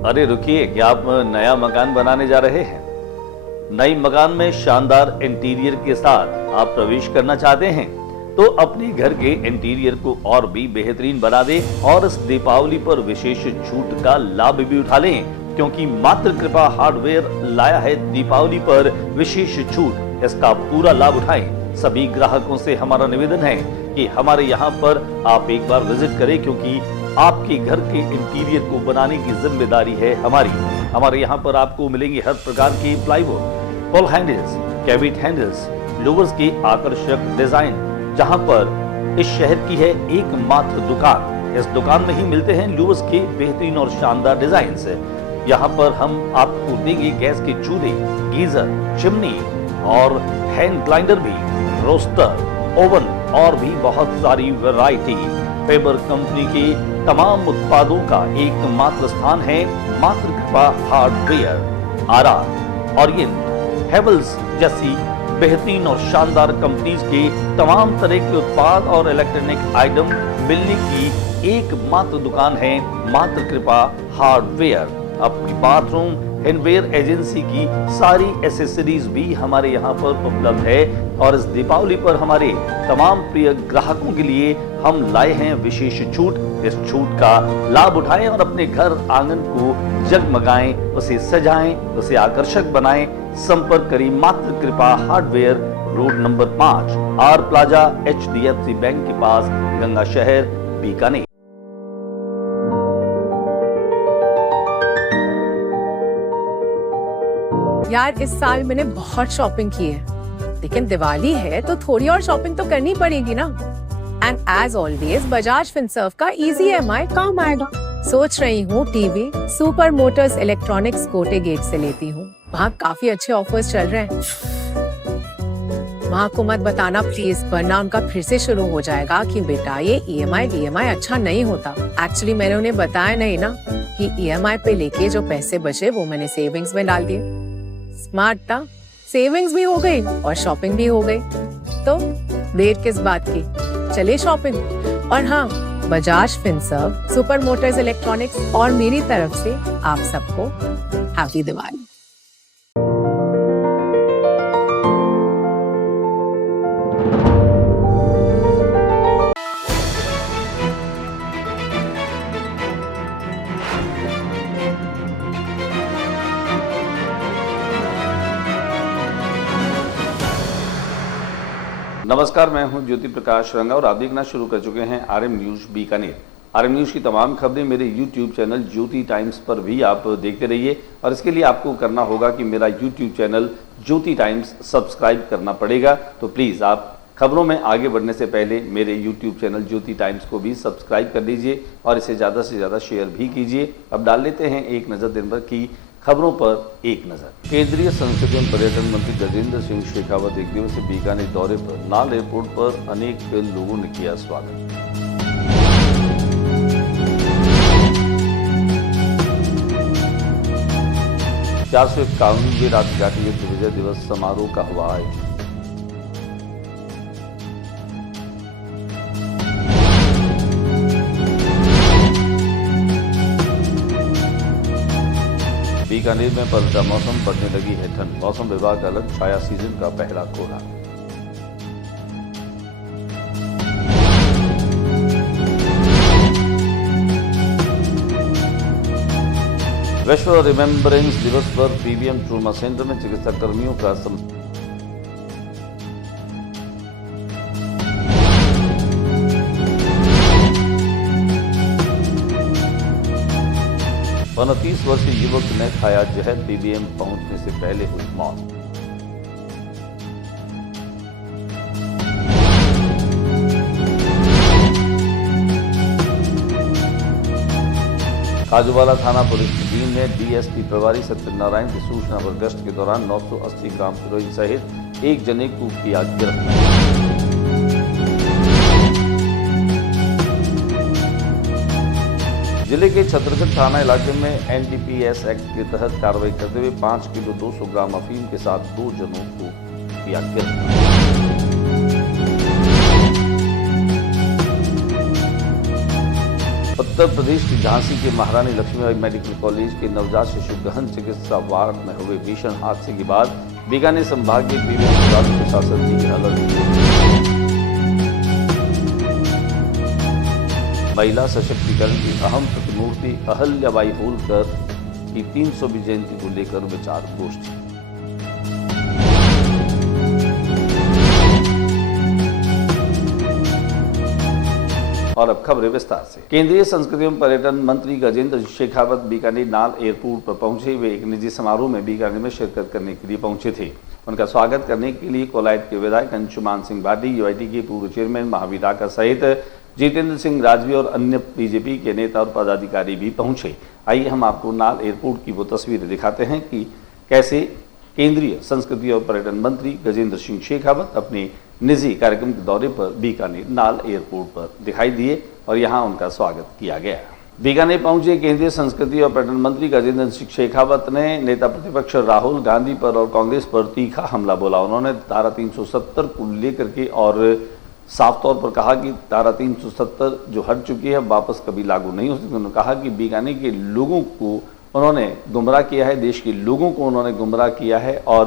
अरे रुकिए, क्या आप नया मकान बनाने जा रहे हैं? नई मकान में शानदार इंटीरियर के साथ आप प्रवेश करना चाहते हैं तो अपने घर के इंटीरियर को और भी बेहतरीन बना दें और इस दीपावली पर विशेष छूट का लाभ भी उठा लें, क्योंकि मात्र कृपा हार्डवेयर लाया है दीपावली पर विशेष छूट। इसका पूरा लाभ उठाएं। सभी ग्राहकों से हमारा निवेदन है कि हमारे यहाँ पर आप एक बार विजिट करें, क्योंकि आपके घर के इंटीरियर को बनाने की जिम्मेदारी है हमारी। हमारे यहाँ पर आपको मिलेंगे हर प्रकार के plywood, pull handles, cabinet handles, louvers के आकर्षक डिजाइन, जहाँ पर इस शहर की है एकमात्र दुकान। इस दुकान में ही मिलते हैं लोवर्स के बेहतरीन और शानदार डिजाइन। यहाँ पर हम आपको देंगे गैस के चूल्हे, गीजर, चिमनी और हैंड ग्राइंडर भी, रोस्टर, ओवन और भी बहुत सारी वैरायटी। फेबर कंपनी के तमाम उत्पादों का एकमात्र स्थान है मात्र कृपा हार्डवेयर। आरा, ओरिएंट, हेवल्स जैसी बेहतरीन और शानदार कंपनीज के तमाम तरह के उत्पाद और इलेक्ट्रॉनिक आइटम मिलने की एकमात्र दुकान है मात्र कृपा हार्डवेयर। अपनी बाथरूम हैंडवेयर एजेंसी की सारी एसेसरीज भी हमारे यहाँ पर उपलब्ध है और इस दीपावली पर हमारे तमाम प्रिय ग्राहकों के लिए हम लाए हैं विशेष छूट। इस छूट का लाभ उठाएं और अपने घर आंगन को जगमगाएं, उसे सजाएं, उसे आकर्षक बनाएं। संपर्क करें मात्र Kripa hardware, road number 5, R plaza, HDFC bank के पास, गंगा शहर, बीकानेर। यार इस साल मैंने बहुत शॉपिंग की है, लेकिन दिवाली है तो थोड़ी और शॉपिंग तो करनी पड़ेगी ना। And as always Bajaj Finserv का इजी EMI काम आएगा। सोच रही हूँ TV super motors electronics Kote gate से लेती हूँ। वहाँ काफी अच्छे ऑफर्स चल रहे हैं। वहाँ को मत बताना प्लीज, वरना उनका फिर से शुरू हो जाएगा कि बेटा ये EMI अच्छा नहीं होता। एक्चुअली मैंने उन्हें बताया नहीं ना कि EMI पे लेके जो पैसे बचे वो मैंने सेविंग्स में डाल दिए। स्मार्ट था, सेविंग्स भी हो गई और शॉपिंग भी हो गई, तो देर किस बात की, चले शॉपिंग। और हाँ, Bajaj Finserv, super motors electronics और मेरी तरफ से आप सबको हैप्पी दिवाली। नमस्कार, मैं हूं ज्योति प्रकाश रंगा और आप देखना शुरू कर चुके हैं RM news Bikaner. RM news की तमाम खबरें मेरे YouTube चैनल ज्योति टाइम्स पर भी आप देखते रहिए और इसके लिए आपको करना होगा कि मेरा YouTube चैनल ज्योति टाइम्स सब्सक्राइब करना पड़ेगा। तो प्लीज़ आप खबरों में आगे बढ़ने से पहले मेरे YouTube चैनल ज्योति टाइम्स को भी सब्सक्राइब कर लीजिए और इसे ज़्यादा से ज़्यादा शेयर भी कीजिए। अब डाल लेते हैं एक नज़र दिन भर की खबरों पर एक नजर। केंद्रीय संसदीय एवं पर्यटन मंत्री गजेंद्र सिंह शेखावत एक दिवसीय बीकानेर दौरे पर नाल एयरपोर्ट पर अनेक लोगों ने किया स्वागत। चार सौ 51वें राष्ट्रघाटी युद्ध विजय दिवस समारोह का हुआ आयोजन। बीकानेर में पलटा मौसम, पड़ने लगी है ठंड। मौसम विभाग अलर्ट, छाया सीजन का पहला कोहरा। विश्व रिमेम्बरेंस दिवस पर PVM ट्रूमा सेंटर में चिकित्सा कर्मियों का वरना 30 वर्षीय युवक ने खाया जहर, PVM पहुंचने से पहले हुई मौत। काजूवाला थाना पुलिस की टीम ने DSP प्रभारी सत्यनारायण की सूचना पर गश्त के दौरान 980 ग्राम हेरोइन सहित एक जने को किया गिरफ्तार। जिले के छतरगढ़ थाना इलाके में NDPS एक्ट के तहत कार्रवाई करते हुए 5 किलो 200 ग्राम अफीम के साथ 2 जनों को किया गिरफ्तार। उत्तर प्रदेश की झांसी के महारानी लक्ष्मीबाई मेडिकल कॉलेज के नवजात शिशु गहन चिकित्सा वार्ड में हुए भीषण हादसे के बाद बीकानेर संभाग के पीड़ित राज्य प्रशासन की अलर्ट। महिला सशक्तिकरण की अहम प्रतिमूर्ति अहल्याबाई होलकर की 300वीं जयंती को लेकर विचार गोष्ठी। और अब खबरें विस्तार से। केंद्रीय संस्कृति एवं पर्यटन मंत्री गजेंद्र शेखावत बीकानेर नाल एयरपोर्ट पर पहुंचे। वे एक निजी समारोह में बीकानेर में शिरकत करने के लिए पहुंचे थे। उनका स्वागत करने के लिए कोलायत के विधायक अंशुमान सिंह भाटी, यूआईटी के पूर्व चेयरमैन महावीर डाकर सहित जितेंद्र सिंह राजवी और अन्य बीजेपी के नेता और पदाधिकारी भी पहुंचे। आइए हम आपको नाल एयरपोर्ट की वो तस्वीरें दिखाते हैं कि कैसे केंद्रीय संस्कृति और पर्यटन मंत्री गजेंद्र सिंह शेखावत अपने निजी कार्यक्रम के दौरे पर बीकानेर नाल एयरपोर्ट पर दिखाई दिए और यहां उनका स्वागत किया गया। बीकानेर पहुंचे केंद्रीय संस्कृति और पर्यटन मंत्री गजेंद्र सिंह शेखावत ने नेता प्रतिपक्ष राहुल गांधी पर और कांग्रेस पर तीखा हमला बोला। उन्होंने धारा 370 को लेकर के और साफ तौर पर कहा कि धारा 370 जो हट चुकी है वापस कभी लागू नहीं हो सकती। उन्होंने कहा कि बीकानेर के लोगों को उन्होंने गुमराह किया है, देश के लोगों को उन्होंने गुमराह किया है और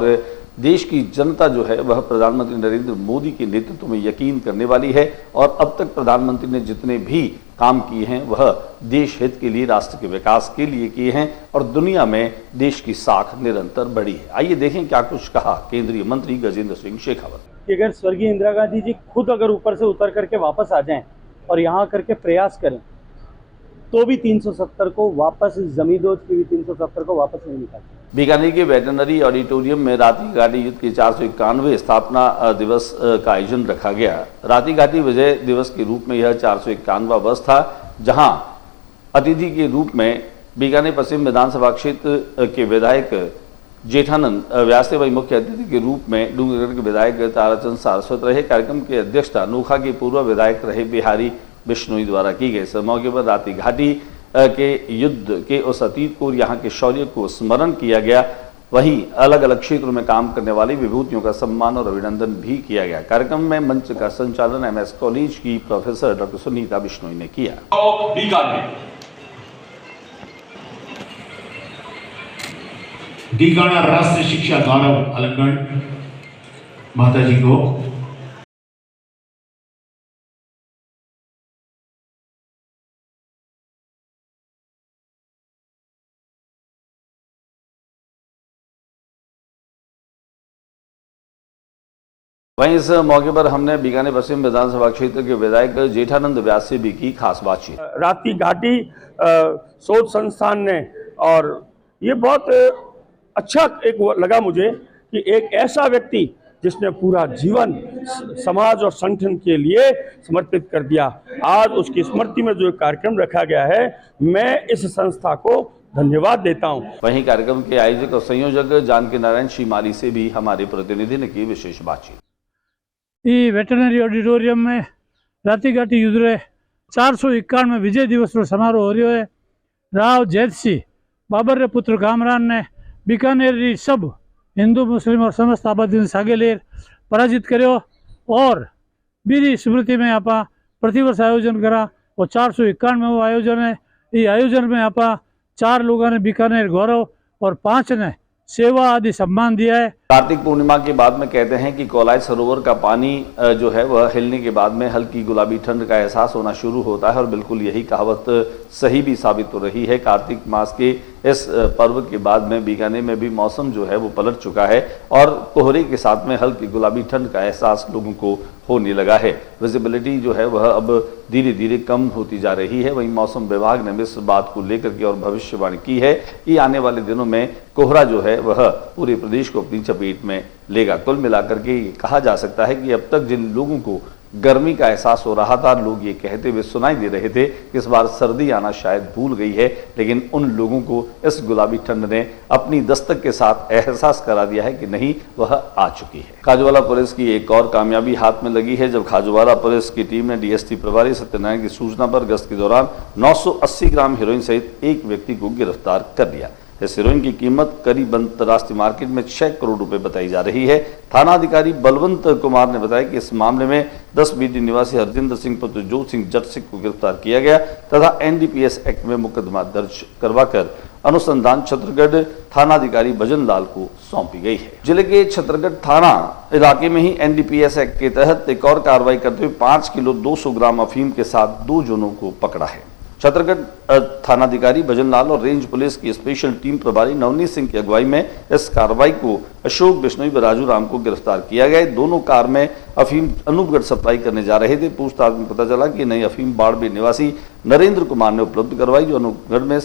देश की जनता जो है वह प्रधानमंत्री नरेंद्र मोदी के नेतृत्व में यकीन करने वाली है और अब तक प्रधानमंत्री ने जितने भी काम किए हैं वह देश हित के लिए, राष्ट्र के विकास के लिए किए हैं और दुनिया में देश की साख निरंतर बढ़ी है। आइए देखें क्या कुछ कहा केंद्रीय मंत्री गजेंद्र सिंह शेखावत। अगर स्वर्गीय इंदिरा गांधी जी खुद अगर ऊपर से उतर करके वापस आ जाएं और यहाँ करके प्रयास करें तो भी 370 को वापस, जमींदोज की भी 370 को वापस नहीं निकाल। बीकानेर के वेटरनरी ऑडिटोरियम में राती घाटी युद्ध के 491वें स्थापना दिवस का आयोजन रखा गया। राती घाटी विजय दिवस के रूप में यह 491वां वर्ष था, जहां अतिथि के रूप में बीकानेर पश्चिम विधानसभा क्षेत्र के विधायक जेठानंद व्यास वही मुख्य अतिथि के रूप में डूंगरगढ़ के विधायक ताराचंद सारस्वत रहे। कार्यक्रम की अध्यक्षता नोखा के पूर्व विधायक रहे बिहारी बिश्नोई द्वारा की गई। इस मौके पर राती घाटी के युद्ध के उस अतीत को और यहाँ के शौर्य को स्मरण किया गया। वहीं अलग अलग क्षेत्रों में काम करने वाली विभूतियों का सम्मान और अभिनंदन भी किया गया। कार्यक्रम में मंच का संचालन एमएस कॉलेज की प्रोफेसर डॉक्टर सुनीता बिश्नोई ने किया। बीकानेर राष्ट्रीय शिक्षा गौरव अलंकरण माता जी को वहीं इस मौके पर हमने बीकानेर पश्चिम विधानसभा क्षेत्र के विधायक जेठानंद व्यास से भी की खास बातचीत। राती घाटी शोध संस्थान ने, और ये बहुत अच्छा एक लगा मुझे कि एक ऐसा व्यक्ति जिसने पूरा जीवन समाज और संगठन के लिए समर्पित कर दिया, आज उसकी स्मृति में जो कार्यक्रम रखा गया है, मैं इस संस्था को धन्यवाद देता हूं। वहीं कार्यक्रम के आयोजक और संयोजक जानकी नारायण श्रीमाली से भी हमारे प्रतिनिधि ने की विशेष बातचीत। ಈ ವೆಟರ್ನರಿ ऑडिटोरियम में राती घाटी युद्ध रे 491 विजय दिवस रो समारोह हो रहा है। राव जैत सिंह बाबर रे पुत्र कामरान ने बीकानेर री सब हिंदू मुस्लिम और समस्त आबादी सागे लेर पराजित करो और बीरी स्मृति में आप प्रतिवर्ष आयोजन करा और 491 आयोजन है। ये आयोजन में आप 4 लोगों ने बीकानेर गौरव और 5 ने सेवा आदि सम्मान दिया है। कार्तिक पूर्णिमा के बाद में कहते हैं कि कोलायत सरोवर का पानी जो है वह हिलने के बाद में हल्की गुलाबी ठंड का एहसास होना शुरू होता है और बिल्कुल यही कहावत सही भी साबित हो रही है। कार्तिक मास के इस पर्व के बाद में बीकानेर में भी मौसम जो है वो पलट चुका है और कोहरे के साथ में हल्की गुलाबी ठंड का एहसास लोगों को होने लगा है। विजिबिलिटी जो है वह अब धीरे धीरे कम होती जा रही है। वहीं मौसम विभाग ने इस बात को लेकर के और भविष्यवाणी की है कि आने वाले दिनों में कोहरा जो है वह पूरे प्रदेश को अपनी चपेट में लेगा। कुल मिलाकर के कहा जा सकता है कि अब तक जिन लोगों को गर्मी का एहसास हो रहा था, लोग ये कहते हुए सुनाई दे रहे थे कि इस बार सर्दी आना शायद भूल गई है, लेकिन उन लोगों को इस गुलाबी ठंड ने अपनी दस्तक के साथ एहसास करा दिया है कि नहीं, वह आ चुकी है। खाजूवाला पुलिस की एक और कामयाबी हाथ में लगी है, जब खाजूवाला पुलिस की टीम ने डीएसपी प्रभारी सत्यनारायण की सूचना पर गश्त के दौरान 980 ग्राम हेरोइन सहित एक व्यक्ति को गिरफ्तार कर लिया। इस हीरोइन की कीमत करीब अंतर्राष्ट्रीय मार्केट में 6 करोड़ रुपए बताई जा रही है। थाना अधिकारी बलवंत कुमार ने बताया कि इस मामले में 10 बीटी निवासी हरजिंदर सिंह पुत्र जोत सिंह जट सिंह को गिरफ्तार किया गया तथा NDPS एक्ट में मुकदमा दर्ज करवाकर अनुसंधान छतरगढ़ थानाधिकारी भजन लाल को सौंपी गई है। जिले के छतरगढ़ थाना इलाके में ही NDPS एक्ट के तहत एक और कार्रवाई करते हुए 5 किलो 200 ग्राम अफीम के साथ 2 जनों को पकड़ा है। छतरगढ़ थानाधिकारी भजन लाल और रेंज पुलिस की स्पेशल टीम प्रभारी नवनीत सिंह की अगुवाई में इस कार्रवाई को अशोक बिश्नोई व राजू राम को गिरफ्तार किया गया। दोनों कार में अफीम अनूपगढ़ सप्लाई करने जा रहे थे। पूछताछ में पता चला कि नई अफीम बाड़मेर निवासी नरेंद्र कुमार ने उपलब्ध करवाई, जो अनूपगढ़ में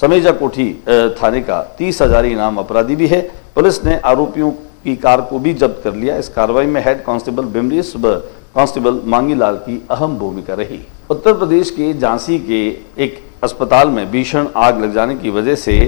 समेजा कोठी थाने का 30,000 इनाम अपराधी भी है। पुलिस ने आरोपियों की कार को भी जब्त कर लिया। इस कार्रवाई में हेड कांस्टेबल बिमरीश व कांस्टेबल मांगीलाल की अहम भूमिका रही। उत्तर प्रदेश के झांसी के एक अस्पताल में भीषण आग लग जाने की वजह से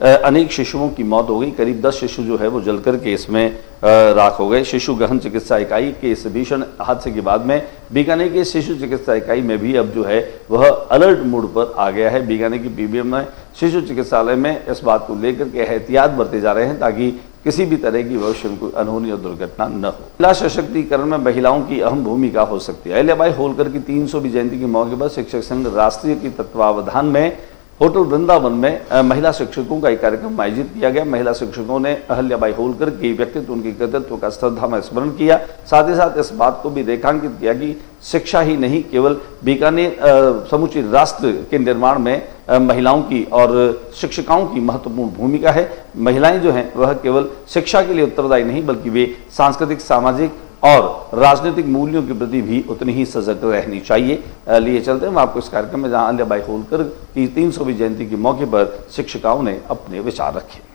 अनेक शिशुओं की मौत हो गई। करीब 10 शिशु जो है वो जल करके इसमें राख हो गए। शिशु गहन चिकित्सा इकाई के इस भीषण हादसे के बाद में बीकानेर के शिशु चिकित्सा इकाई में भी अब जो है वह अलर्ट मोड पर आ गया है। बीकानेर की PBM में शिशु चिकित्सालय में इस बात को लेकर के एहतियात बरते जा रहे हैं ताकि किसी भी तरह की भविष्य में कोई अनहोनी और दुर्घटना न हो। महिला सशक्तिकरण में महिलाओं की अहम भूमिका हो सकती है। अहिल्याबाई होलकर की 300वीं जयंती के मौके पर शिक्षक संघ राष्ट्रीय की तत्वावधान में होटल वृंदावन में महिला शिक्षकों का एक कार्यक्रम आयोजित किया गया। महिला शिक्षकों ने अहिल्याबाई होलकर के व्यक्तित्व, उनके कृतित्व का श्रद्धा में स्मरण किया। साथ ही साथ इस बात को भी रेखांकित किया कि शिक्षा ही नहीं, केवल बीकानेर समूचे राष्ट्र के निर्माण में महिलाओं की और शिक्षिकाओं की महत्वपूर्ण भूमिका है। महिलाएं जो हैं वह केवल शिक्षा के लिए उत्तरदायी नहीं, बल्कि वे सांस्कृतिक, सामाजिक और राजनीतिक मूल्यों के प्रति भी उतनी ही सजग रहनी चाहिए। लिए चलते हैं हम आपको इस कार्यक्रम में, जहां अहिल्याबाई होलकर की 300वीं जयंती के मौके पर शिक्षिकाओं ने अपने विचार रखे।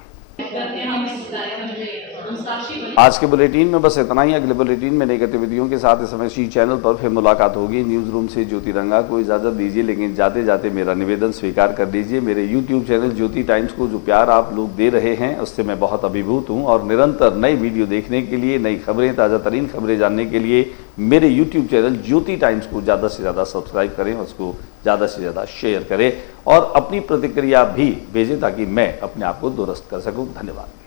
आज के बुलेटिन में बस इतना ही। अगले बुलेटिन में नई गतिविधियों के साथ इस समय सी चैनल पर फिर मुलाकात होगी। न्यूज रूम से ज्योति रंगा को इजाजत दीजिए, लेकिन जाते जाते मेरा निवेदन स्वीकार कर लीजिए। मेरे YouTube चैनल ज्योति टाइम्स को जो प्यार आप लोग दे रहे हैं उससे मैं बहुत अभिभूत हूं और निरंतर नई वीडियो देखने के लिए, नई खबरें, ताज़ा तरीन खबरें जानने के लिए मेरे YouTube चैनल ज्योति टाइम्स को ज़्यादा से ज़्यादा सब्सक्राइब करें, उसको ज़्यादा से ज़्यादा शेयर करें और अपनी प्रतिक्रिया भी भेजें ताकि मैं अपने आप को दुरुस्त कर सकूँ। धन्यवाद।